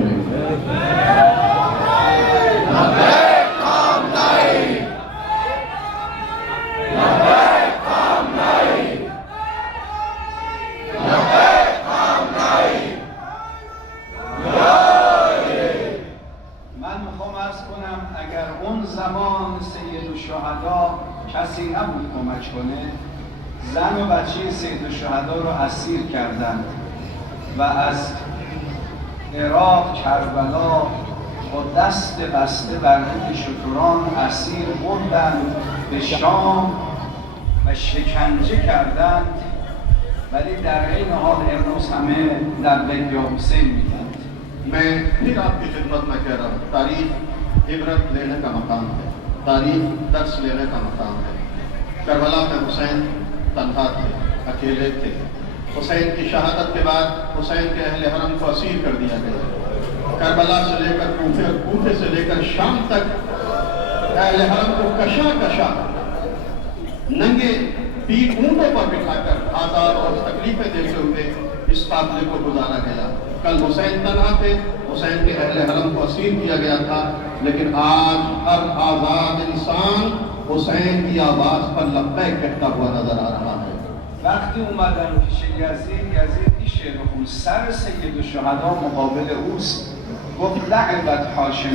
شنیدید. اگر اون زمان سید الشهدا کسی نبود کمک کنه، زن و بچه سید الشهدا رو اسیر کردند و از عراق کربلا با دست بسته بر روی شتران اسیر بردند به شام و شکنجه کردند، ولی در این حال امروز همه لبیک یا حسین میگند. मैं फिर आपकी खिदमत में कह रहा हूँ, तारीख इबरत लेने का मकाम है, तारीख दर्स लेने का मकाम है। करबला में हुसैन तन्हा थे, अकेले थे। हुसैन की शहादत के बाद हुसैन के अहले हरम को असीर कर दिया गया। करबला से लेकर कूफे से लेकर शाम तक अहले हरम को कशा नंगे पीर ऊंटों पर बिठाकर आजाद और तकलीफें देते हुए इस काफिले को गुजारा गया। कल हुसैन तन्हा थे, हुसैन के अहले हरम को असीर किया गया था, लेकिन आज हर आजाद इंसान हुसैन की आवाज पर लब्बैक कहता हुआ नजर आ रहा है। وقتی اومدن پیش یزید این شعر رو خوند، سر سید الشهدا مقابل اوست، گفت لعبت حاشم